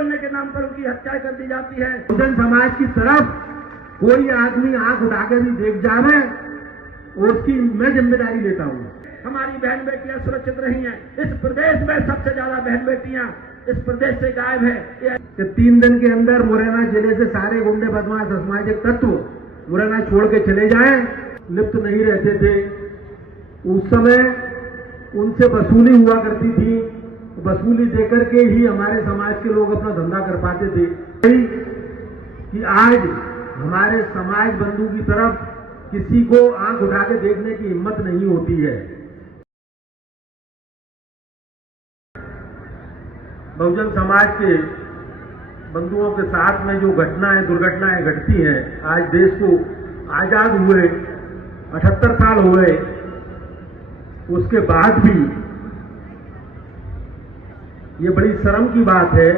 बोलने के नाम पर उनकी हत्या कर दी जाती है। बहुजन समाज की तरफ कोई आदमी आंख उठा के भी देख जावे और उसकी मैं जिम्मेदारी लेता हूँ। हमारी बहन बेटियां सुरक्षित रही हैं। इस प्रदेश में सबसे ज्यादा बहन बेटियां इस प्रदेश से गायब है। 3 दिन के अंदर मुरैना जिले से सारे गुंडे बदमाश असामाजिक तत्व मुरैना छोड़ के चले जाएं, लिप्त नहीं रहते थे। उस समय उनसे वसूली हुआ करती थी, वसूली देकर के ही हमारे समाज के लोग अपना धंधा कर पाते थे। कि आज हमारे समाज बंधु की तरफ किसी को आंख उठा के देखने की हिम्मत नहीं होती है। बहुजन समाज के बंधुओं के साथ में जो घटनाएं दुर्घटनाएं घटती हैं, आज देश को आजाद हुए 78 साल हुए, उसके बाद भी ये बड़ी शर्म की बात है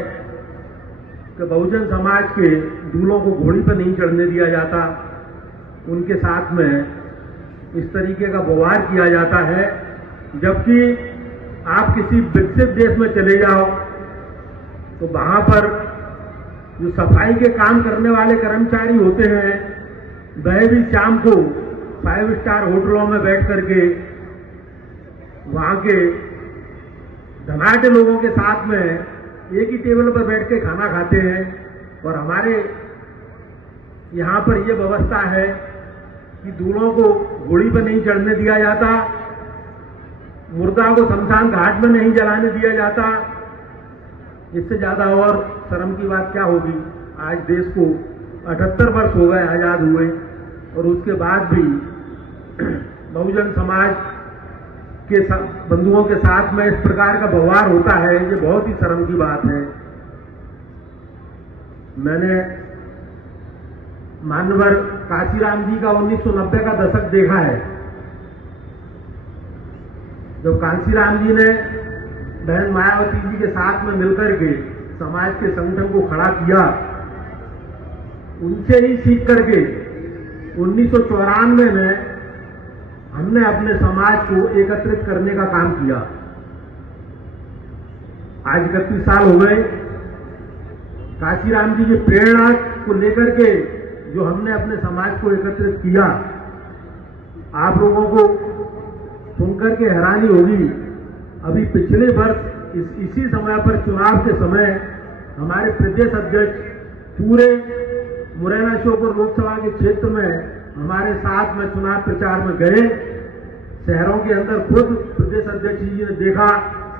कि बहुजन समाज के दूल्हों को घोड़ी पर नहीं चढ़ने दिया जाता, उनके साथ में इस तरीके का व्यवहार किया जाता है। जबकि आप किसी विकसित देश में चले जाओ तो वहां पर जो सफाई के काम करने वाले कर्मचारी होते हैं, वह भी शाम को 5 स्टार होटलों में बैठ करके वहां के धनाढ़ लोगों के साथ में एक ही टेबल पर बैठ के खाना खाते हैं। और हमारे यहां पर यह व्यवस्था है कि दूल्हों को घोड़ी पर नहीं चढ़ने दिया जाता, मुर्दा को शमशान घाट में नहीं जलाने दिया जाता। इससे ज्यादा और शर्म की बात क्या होगी। आज देश को 78 वर्ष हो गए आजाद हुए और उसके बाद भी बहुजन समाज के बंधुओं के साथ में इस प्रकार का व्यवहार होता है, ये बहुत ही शर्म की बात है। मैंने मान्यवर काशीराम जी का 1990 का दशक देखा है, जब काशीराम जी ने बहन मायावती जी के साथ में मिलकर के समाज के संगठन को खड़ा किया। उनसे ही सीख करके 1994 में हमने अपने समाज को एकत्रित करने का काम किया। आज 31 साल हो गए। काशीराम जी की प्रेरणा को लेकर के जो हमने अपने समाज को एकत्रित किया, आप लोगों को सुनकर के हैरानी होगी। अभी पिछले वर्ष इसी समय पर चुनाव के समय हमारे प्रदेश अध्यक्ष पूरे मुरैना श्योपुर लोकसभा के क्षेत्र में हमारे साथ में चुनाव प्रचार में गए। शहरों के अंदर खुद प्रदेश अध्यक्ष जी ने देखा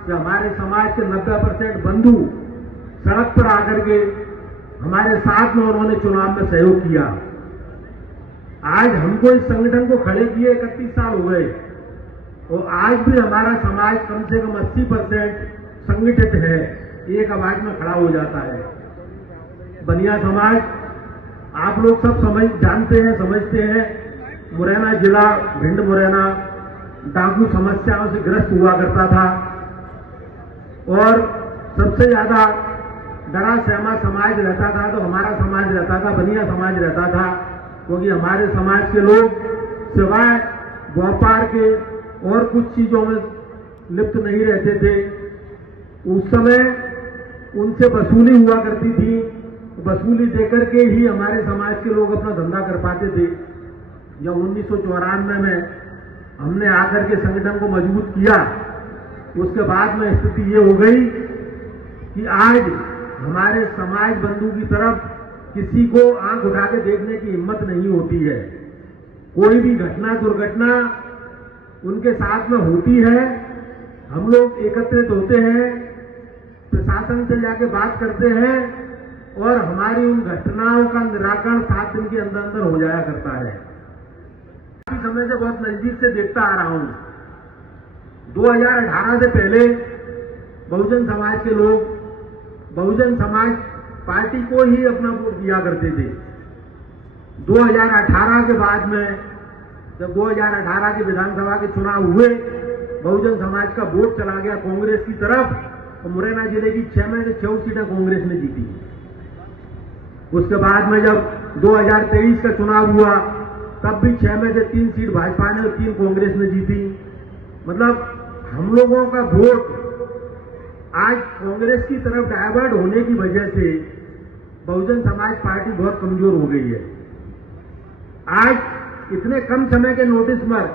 कि हमारे समाज के 90% बंधु सड़क पर आकर के हमारे साथ में उन्होंने चुनाव में सहयोग किया। आज हमको इस संगठन को खड़े किए 31 साल हो गए और आज भी हमारा समाज कम से कम 80% संगठित है, एक आवाज में खड़ा हो जाता है। बनिया समाज आप लोग सब जानते हैं, समझते हैं। मुरैना जिला भिंड मुरैना डाकू समस्याओं से ग्रस्त हुआ करता था और सबसे ज्यादा डरा सहमा समाज रहता था तो हमारा समाज रहता था, बनिया समाज रहता था, क्योंकि हमारे समाज के लोग सिवाय व्यापार के और कुछ चीजों में लिप्त नहीं रहते थे। उस समय उनसे वसूली हुआ करती थी, वसूली देकर के ही हमारे समाज के लोग अपना धंधा कर पाते थे। जब 1994 में हमने आकर के संगठन को मजबूत किया, उसके बाद में स्थिति ये हो गई कि आज हमारे समाज बंधु की तरफ किसी को आंख उठा के देखने की हिम्मत नहीं होती है। कोई भी घटना दुर्घटना उनके साथ में होती है, हम लोग एकत्रित होते हैं, प्रशासन से जाके बात करते हैं और हमारी उन घटनाओं का निराकरण 7 दिन के अंदर अंदर हो जाया करता है। काफी समय से बहुत नजदीक से देखता आ रहा हूं। 2018 से पहले बहुजन समाज के लोग बहुजन समाज पार्टी को ही अपना वोट दिया करते थे। 2018 के बाद में जब 2018 के विधानसभा के चुनाव हुए, बहुजन समाज का वोट चला गया कांग्रेस की तरफ और मुरैना जिले की 6 में से 6 सीटें कांग्रेस ने जीती। उसके बाद में जब 2023 का चुनाव हुआ तब भी 6 में से 3 सीट भाजपा ने और 3 कांग्रेस ने जीती। मतलब हम लोगों का वोट आज कांग्रेस की तरफ डायवर्ट होने की वजह से बहुजन समाज पार्टी बहुत कमजोर हो गई है। आज इतने कम समय के नोटिस पर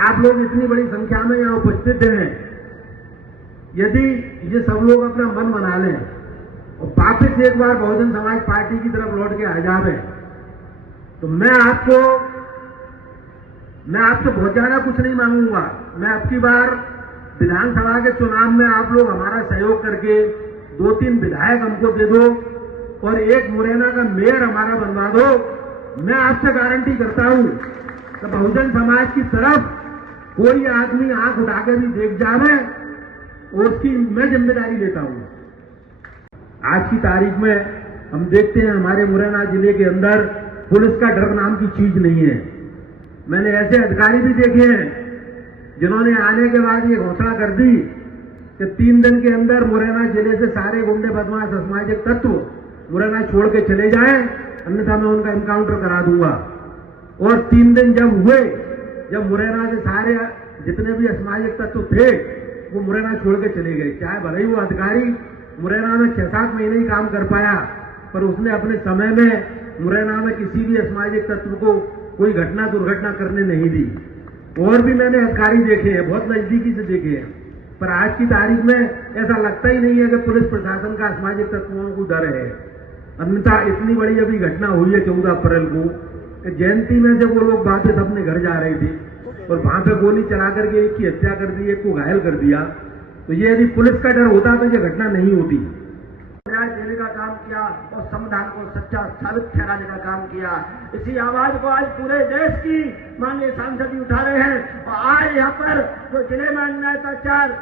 आप लोग इतनी बड़ी संख्या में यहां उपस्थित हैं। यदि ये सब लोग अपना मन बना लें और वापस एक बार बहुजन समाज पार्टी की तरफ लौट के आ जावे, तो मैं आपसे बहुत ज्यादा कुछ नहीं मांगूंगा। मैं अब की बार विधानसभा के चुनाव में आप लोग हमारा सहयोग करके 2-3 विधायक हमको दे दो और एक मुरैना का मेयर हमारा बनवा दो। मैं आपसे गारंटी करता हूं कि बहुजन समाज की तरफ कोई आदमी आंख उठा के भी देख जावे और उसकी मैं जिम्मेदारी लेता हूं। आज की तारीख में हम देखते हैं हमारे मुरैना जिले के अंदर पुलिस का डर नाम की चीज नहीं है। मैंने ऐसे अधिकारी भी देखे हैं जिन्होंने आने के बाद ये घोषणा कर दी कि 3 दिन के अंदर मुरैना जिले से सारे गुंडे बदमाश असामाजिक तत्व मुरैना छोड़ के चले जाएं, अन्यथा मैं उनका एनकाउंटर करा दूंगा। और 3 दिन जब हुए, जब मुरैना से सारे जितने भी असामाजिक तत्व थे वो मुरैना छोड़ के चले गए। चाहे भले ही वो अधिकारी मुरैना में 6-7 महीने ही काम कर पाया, पर उसने अपने समय में मुरैना में किसी भी असामाजिक तत्व को कोई घटना दुर्घटना करने नहीं दी। और भी मैंने अधिकारी देखे हैं, बहुत नजदीकी से देखे हैं, पर आज की तारीख में ऐसा लगता ही नहीं है कि पुलिस प्रशासन का असामाजिक तत्वों को डर है। अन्यथा इतनी बड़ी अभी घटना हुई है 14 अप्रैल को, जयंती में से वो लोग वापस अपने घर जा रहे थे और वहां पे गोली चला करके एक की हत्या कर दी, एक को घायल कर दिया। तो ये यदि पुलिस का डर होता तो ये घटना नहीं होती। न्याय देने का काम किया और संविधान को सच्चा साबित ठहराने का काम किया। इसी आवाज को आज पूरे देश की माननीय सांसद भी उठा रहे हैं। और आज यहाँ पर जो जिले में अन्याय अत्याचार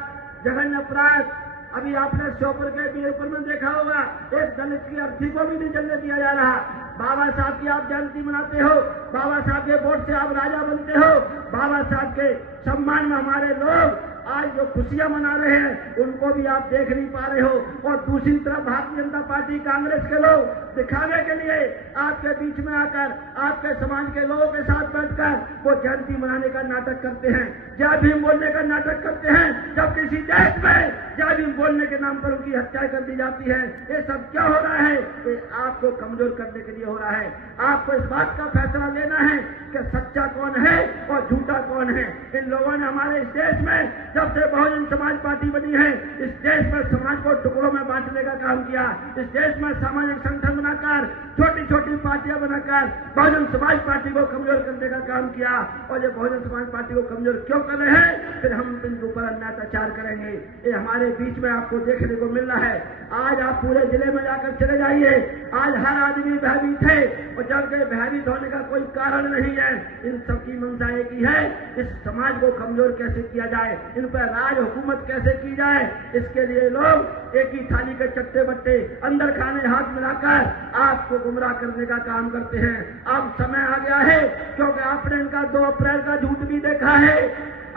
जघन्य अपराध, अभी आपने श्योपुर के बीरपुर में देखा होगा, एक दलित की अर्थी को भी नहीं जलने दिया जा रहा। बाबा साहब की आप जयंती मनाते हो, बाबा साहब के वोट से आप राजा बनते हो, बाबा साहब के सम्मान में हमारे लोग आज जो खुशियां मना रहे हैं उनको भी आप देख नहीं पा रहे हो। और दूसरी तरफ भारतीय जनता पार्टी कांग्रेस के लोग दिखाने के लिए आपके बीच में आकर आपके समाज के लोगों के साथ बैठकर वो जयंती मनाने का नाटक करते हैं, जय भीम बोलने का नाटक करते हैं, जब किसी देश में जय भीम बोलने के नाम पर उनकी हत्या कर दी जाती है। ये सब क्या हो रहा है? ये आपको कमजोर करने के लिए हो रहा है। आपको इस बात का फैसला लेना है कि सच्चा कौन है और झूठा कौन है। इन लोगों ने हमारे इस देश में जब से बहुजन समाज पार्टी बनी है, इस देश में समाज को टुकड़ों में बांटने का काम किया। इस देश में सामाजिक संगठन बनाकर छोटी छोटी पार्टियां बनाकर बहुजन समाज पार्टी को कमजोर करने का काम किया। और ये बहुजन समाज पार्टी को कमजोर क्यों कर रहे हैं? फिर हम इनके ऊपर अन्याय अत्याचार करेंगे। ये हमारे बीच में आपको देखने को मिल रहा है। आज आप पूरे जिले में जाकर चले जाइए, आज हर आदमी भयभीत है और जबकि भयभीत होने का कोई कारण नहीं है। इन सबकी मंशा एक ही है, इस समाज को कमजोर कैसे किया जाए, इन पर राज हुकूमत कैसे की जाए। इसके लिए लोग एक ही थाली के चट्टे बट्टे अंदर खाने हाथ मिलाकर आपको गुमराह करने का काम करते हैं। अब समय आ गया है, क्योंकि आपने इनका 2 अप्रैल का झूठ भी देखा है।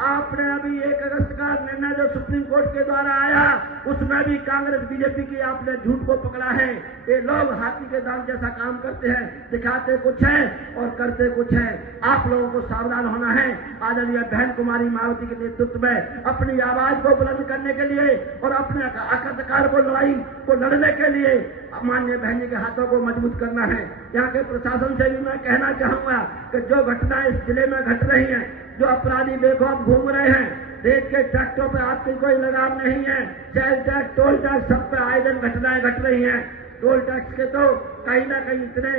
आपने अभी 1 अगस्त का निर्णय जो सुप्रीम कोर्ट के द्वारा आया, उसमें भी कांग्रेस बीजेपी की आपने झूठ को पकड़ा है। ये लोग हाथी के दांत जैसा काम करते हैं, दिखाते कुछ है और करते कुछ है। आप लोगों को सावधान होना है। आदरणीय बहन कुमारी मायावती के नेतृत्व में अपनी आवाज को बुलंद करने के लिए और अपने अधिकार को लड़ाई को लड़ने के लिए माननीय बहन जी के हाथों को मजबूत करना है। यहाँ के प्रशासन से भी मैं कहना चाहूंगा कि जो घटनाएं इस जिले में घट रही हैं, जो अपराधी बेखौफ घूम रहे हैं, रेत के ट्रैक्टरों पर आपकी कोई लगाम नहीं है, सेल टैक्स टोल टैक्स सब पे आए दिन घटनाएं घट रही हैं। टोल टैक्स के तो कहीं ना कहीं इतने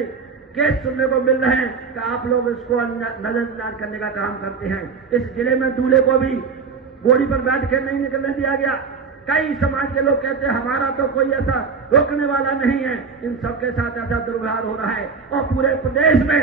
केस सुनने को मिल रहे हैं कि आप लोग इसको नजरअंदाज करने का काम करते हैं। इस जिले में दूल्हे को भी बोरी पर बैठ के नहीं निकलने दिया गया। कई समाज के लोग कहते हैं हमारा तो कोई ऐसा रोकने वाला नहीं है। इन सबके साथ ऐसा दुर्व्यवहार हो रहा है और पूरे प्रदेश में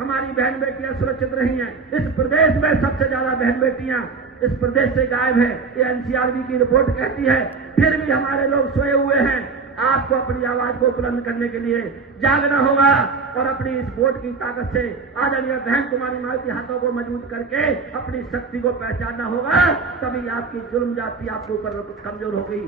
हमारी बहन बेटियां सुरक्षित रही हैं। इस प्रदेश में सबसे ज्यादा बहन बेटियां इस प्रदेश से गायब है, ये एनसीआरबी की रिपोर्ट कहती है। फिर भी हमारे लोग सोए हुए हैं। आपको अपनी आवाज को बुलंद करने के लिए जागना होगा और अपनी इस वोट की ताकत से आदरणीय बहन कुमारी मायावती हाथों को मजबूत करके अपनी शक्ति को पहचानना होगा। तभी आपकी जुल्म जाति आपके ऊपर कमजोर होगी।